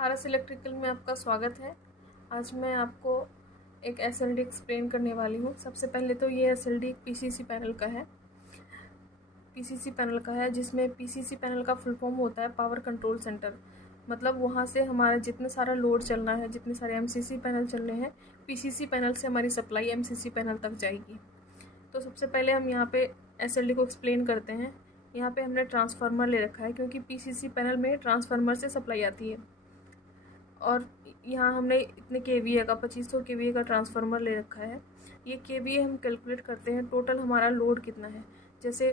RS electrical में आपका स्वागत है। आज मैं आपको एक एसएलडी एक्सप्लेन करने वाली हूँ। सबसे पहले तो ये एसएलडी एक पीसीसी पैनल का है जिसमें पीसीसी पैनल का फुल फॉर्म होता है पावर कंट्रोल सेंटर। मतलब वहाँ से हमारा जितने सारा लोड चलना है, जितने सारे एमसीसी पैनल चलने हैं, पीसीसी पैनल से हमारी सप्लाई एमसीसी पैनल तक जाएगी। तो सबसे पहले हम यहाँ पे एसएलडी को एक्सप्लेन करते हैं। यहाँ पे हमने ट्रांसफार्मर ले रखा है क्योंकि पीसीसी पैनल में ट्रांसफार्मर से सप्लाई आती है। और यहाँ हमने इतने केवीए का 2500 केवीए का ट्रांसफार्मर ले रखा है। ये केवीए हम कैलकुलेट करते हैं टोटल हमारा लोड कितना है। जैसे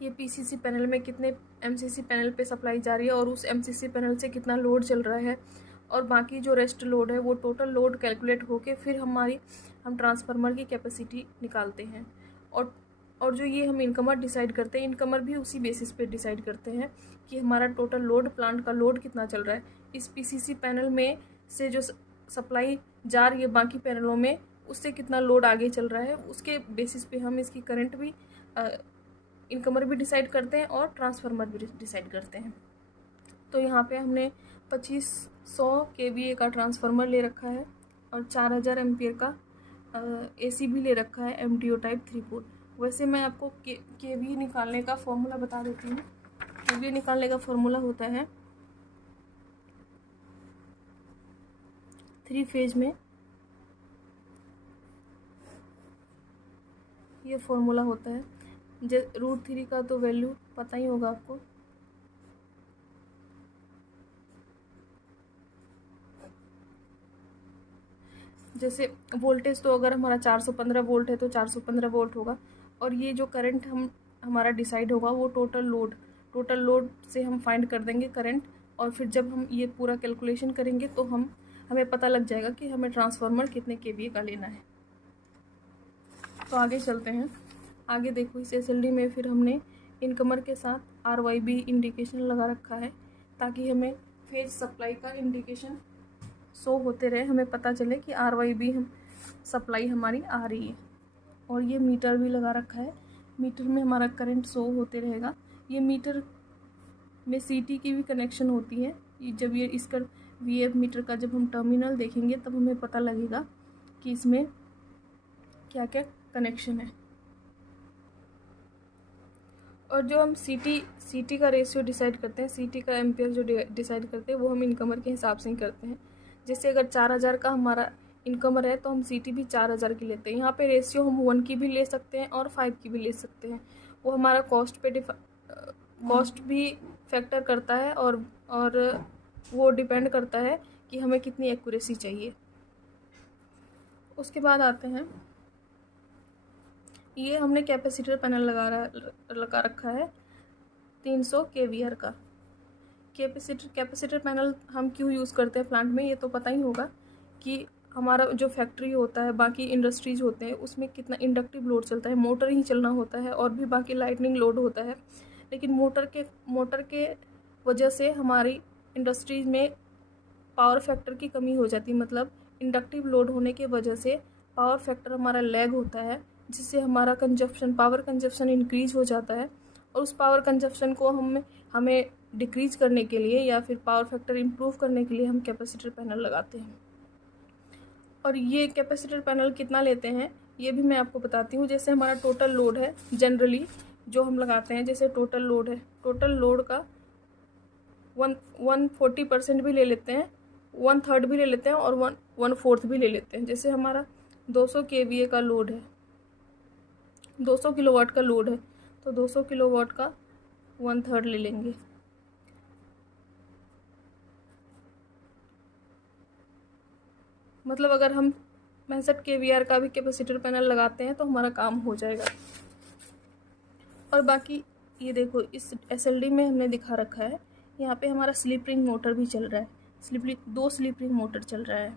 ये पीसीसी पैनल में कितने एमसीसी पैनल पे सप्लाई जा रही है और उस एमसीसी पैनल से कितना लोड चल रहा है, और बाकी जो रेस्ट लोड है वो टोटल लोड कैलकुलेट होके फिर हम ट्रांसफार्मर की कैपेसिटी निकालते हैं। और जो ये हम इनकमर डिसाइड करते हैं, इनकमर भी उसी बेसिस पे डिसाइड करते हैं कि हमारा टोटल लोड, प्लांट का लोड कितना चल रहा है। इस पीसीसी पैनल में से जो सप्लाई जा रही है बाकी पैनलों में, उससे कितना लोड आगे चल रहा है, उसके बेसिस पे हम इसकी करंट भी, इनकमर भी डिसाइड करते हैं और ट्रांसफार्मर भी डिसाइड करते हैं। तो यहाँ पे हमने 2500 केवीए का ट्रांसफार्मर ले रखा है और 4000 एम्पियर का एसी भी ले रखा है, एमटीओ टाइप 3 पोल। वैसे मैं आपको केवीए निकालने का फॉर्मूला बता देती हूँ। केवीए निकालने का फॉर्मूला होता है 3 फेज में ये फॉर्मूला होता है। √3 का तो वैल्यू पता ही होगा आपको। जैसे वोल्टेज तो अगर हमारा 415 वोल्ट है तो 415 वोल्ट होगा, और ये जो करंट हमारा डिसाइड होगा वो टोटल लोड से हम फाइंड कर देंगे करंट। और फिर जब हम ये पूरा कैलकुलेशन करेंगे तो हमें पता लग जाएगा कि हमें ट्रांसफार्मर कितने केवीए का लेना है। तो आगे चलते हैं। आगे देखो, इस एसएलडी में फिर हमने इनकमर के साथ RYB इंडिकेशन लगा रखा है ताकि हमें फेज सप्लाई का इंडिकेशन शो होते रहे, हमें पता चले कि RYB सप्लाई हमारी आ रही है। और ये मीटर भी लगा रखा है, मीटर में हमारा करंट शो होते रहेगा। ये मीटर में सीटी की भी कनेक्शन होती है। जब ये इसका VF मीटर का जब हम टर्मिनल देखेंगे तब हमें पता लगेगा कि इसमें क्या क्या कनेक्शन है। और जो हम सीटी का रेशियो डिसाइड करते हैं, सीटी का एम्पियर जो डिसाइड करते हैं, वो हम इनकमर के हिसाब से ही करते हैं। जैसे अगर 4000 का हमारा इनकमर है तो हम सीटी भी 4000 की लेते हैं। यहाँ पे रेशियो हम 1 की भी ले सकते हैं और 5 की भी ले सकते हैं। वो हमारा कॉस्ट भी फैक्टर करता है और वो डिपेंड करता है कि हमें कितनी एक्यूरेसी चाहिए। उसके बाद आते हैं, ये हमने कैपेसिटर पैनल लगा रखा है 300 केवीआर का। कैपेसिटर पैनल हम क्यों यूज़ करते हैं प्लांट में, ये तो पता ही होगा कि हमारा जो फैक्ट्री होता है, बाकी इंडस्ट्रीज होते हैं, उसमें कितना इंडक्टिव लोड चलता है। मोटर ही चलना होता है और भी बाकी लाइटनिंग लोड होता है, लेकिन मोटर के वजह से हमारी इंडस्ट्रीज में पावर फैक्टर की कमी हो जाती है। मतलब इंडक्टिव लोड होने के वजह से पावर फैक्टर हमारा लैग होता है, जिससे हमारा पावर कंजप्शन इंक्रीज हो जाता है। और उस पावर कंजप्शन को हमें डिक्रीज करने के लिए या फिर पावर फैक्टर इम्प्रूव करने के लिए हम कैपेसिटर पैनल लगाते हैं। और ये कैपेसिटर पैनल कितना लेते हैं ये भी मैं आपको बताती हूँ। जैसे हमारा टोटल लोड है, जनरली जो हम लगाते हैं, जैसे टोटल लोड है, टोटल लोड का 140% भी ले लेते हैं, 1/3 भी ले लेते हैं और 1/4 भी ले लेते हैं। जैसे हमारा 200 केवीए का लोड है, 200 किलोवाट का लोड है, तो 200 किलोवाट का 1/3 ले लेंगे। मतलब अगर हम 65 केवीआर का भी कैपेसिटर पैनल लगाते हैं तो हमारा काम हो जाएगा। और बाकी ये देखो, इस एसएलडी में हमने दिखा रखा है, यहाँ पे हमारा स्लिप रिंग मोटर भी चल रहा है। 2 स्लिप रिंग मोटर चल रहा है।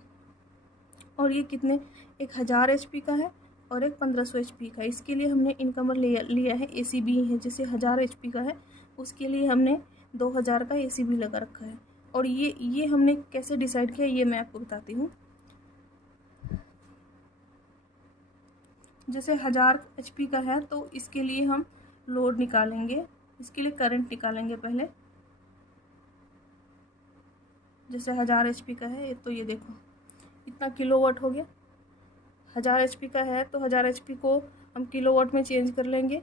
और ये कितने, एक 1000 HP का है और एक 1500 HP का है। इसके लिए हमने इनकमर लिया है, ACB है। जैसे 1000 HP का है उसके लिए हमने 2000 का ACB लगा रखा है। और ये हमने कैसे डिसाइड किया ये मैं आपको बताती हूँ। जैसे 1000 HP का है तो इसके लिए हम लोड निकालेंगे, इसके लिए करंट निकालेंगे पहले। जैसे 1000 HP का है तो ये देखो इतना किलोवाट हो गया। 1000 HP का है तो 1000 HP को हम किलोवाट में चेंज कर लेंगे।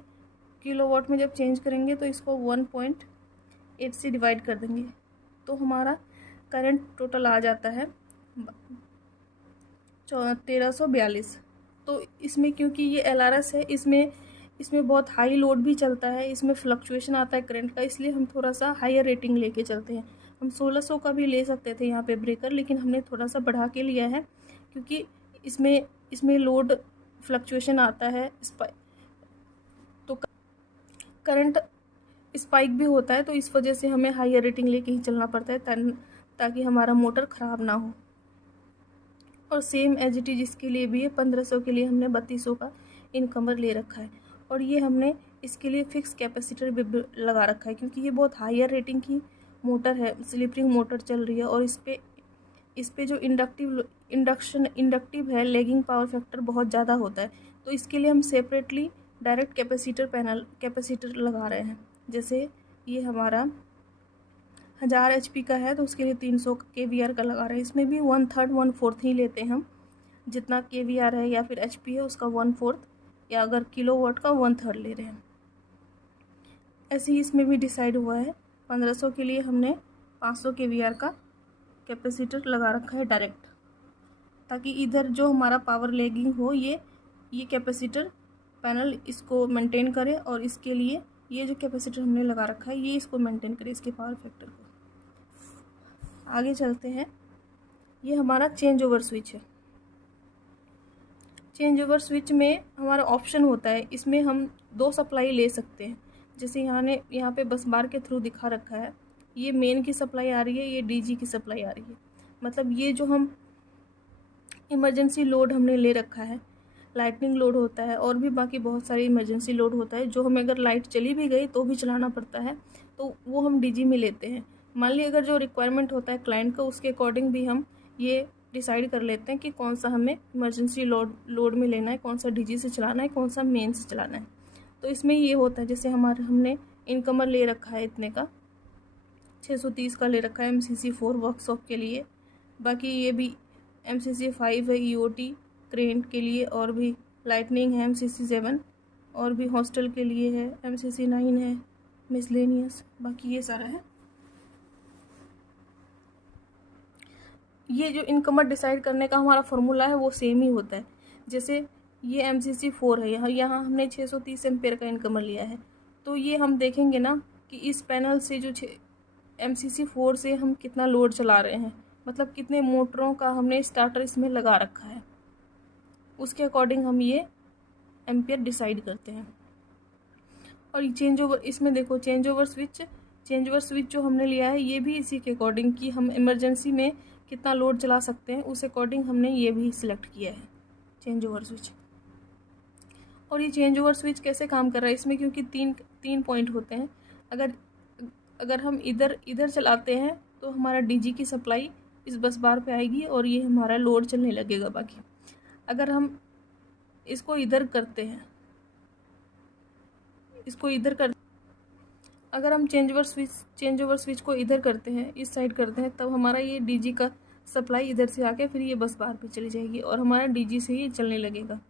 किलोवाट में जब चेंज करेंगे तो इसको 1.8 से डिवाइड कर देंगे तो हमारा करंट टोटल आ जाता है 1342। तो इसमें क्योंकि ये LRS है, इसमें बहुत हाई लोड भी चलता है, इसमें फ्लक्चुएशन आता है करंट का, इसलिए हम थोड़ा सा हायर रेटिंग लेके चलते हैं। हम 1600 का भी ले सकते थे यहाँ पे ब्रेकर, लेकिन हमने थोड़ा सा बढ़ा के लिया है क्योंकि इसमें लोड फ्लक्चुएशन आता है, तो करंट स्पाइक भी होता है, तो इस वजह से हमें हायर रेटिंग लेके ही चलना पड़ता है ताकि हमारा मोटर ख़राब ना हो। और सेम एज इट इज इसके लिए भी है, 1500 के लिए हमने 3200 का इनकमर ले रखा है। और ये हमने इसके लिए फिक्स कैपेसिटर भी लगा रखा है क्योंकि ये बहुत हायर रेटिंग की मोटर है, स्लिप-रिंग मोटर चल रही है और इस पे जो इंडक्टिव है, लेगिंग पावर फैक्टर बहुत ज़्यादा होता है, तो इसके लिए हम सेपरेटली डायरेक्ट कैपेसिटर लगा रहे हैं। जैसे ये हमारा 1000 HP का है तो उसके लिए 300 kVAR का लगा रहे हैं। इसमें भी 1/3 1/4 ही लेते हैं हम, जितना kVAR है या फिर HP है उसका 1/4, या अगर किलोवाट का 1/3 ले रहे हैं। ऐसे ही इसमें भी डिसाइड हुआ है। 1500 के लिए हमने 500 kVAR का कैपेसिटर लगा रखा है डायरेक्ट, ताकि इधर जो हमारा पावर लैगिंग हो ये कैपेसिटर पैनल इसको मेंटेन करे, और इसके लिए ये जो कैपेसिटर हमने लगा रखा है ये इसको मेंटेन करे, इसके पावर फैक्टर को। आगे चलते हैं। ये हमारा चेंज ओवर स्विच है। चेंज ओवर स्विच में हमारा ऑप्शन होता है, इसमें हम 2 सप्लाई ले सकते हैं। जैसे यहाँ पे बस बार के थ्रू दिखा रखा है, ये मेन की सप्लाई आ रही है, ये DG की सप्लाई आ रही है। मतलब ये जो हम इमरजेंसी लोड हमने ले रखा है, लाइटनिंग लोड होता है और भी बाकी बहुत सारे इमरजेंसी लोड होता है, जो हमें अगर लाइट चली भी गई तो भी चलाना पड़ता है, तो वो हम DG में लेते हैं। मान ली अगर जो रिक्वायरमेंट होता है क्लाइंट का, उसके अकॉर्डिंग भी हम ये डिसाइड कर लेते हैं कि कौन सा हमें इमरजेंसी लोड में लेना है, कौन सा DG से चलाना है, कौन सा मेन से चलाना है। तो इसमें ये होता है, जैसे हमने इनकमर ले रखा है इतने का, 630 का ले रखा है MCC4 वर्कशॉप के लिए। बाकी ये भी MCC5 है EOT क्रेन के लिए, और भी लाइटनिंग है MCC7, और भी हॉस्टल के लिए है MCC9 है, मिसलेनियस, बाकी ये सारा है। ये जो इनकमर डिसाइड करने का हमारा फॉर्मूला है वो सेम ही होता है। जैसे ये MCC4 है, यहाँ हमने 630 एम्पेयर का इनकमर लिया है, तो ये हम देखेंगे ना कि इस पैनल से जो MCC4 से हम कितना लोड चला रहे हैं, मतलब कितने मोटरों का हमने स्टार्टर इसमें लगा रखा है, उसके अकॉर्डिंग हम ये एम्पेयर डिसाइड करते हैं। और ये चेंज ओवर, इसमें देखो चेंज ओवर स्विच जो हमने लिया है ये भी इसी के अकॉर्डिंग कि हम इमरजेंसी में कितना लोड चला सकते हैं, उस अकॉर्डिंग हमने ये भी सिलेक्ट किया है चेंज ओवर स्विच। और ये चेंज ओवर स्विच कैसे काम कर रहा है, इसमें क्योंकि तीन पॉइंट होते हैं। अगर हम इधर चलाते हैं तो हमारा DG की सप्लाई इस बस बार पे आएगी और ये हमारा लोड चलने लगेगा। बाकी अगर हम इसको इधर करते हैं, अगर हम चेंज ओवर स्विच को इधर करते हैं, इस साइड करते हैं, तब हमारा ये DG का सप्लाई इधर से आके फिर ये बस बार पे चली जाएगी और हमारा DG से ही चलने लगेगा।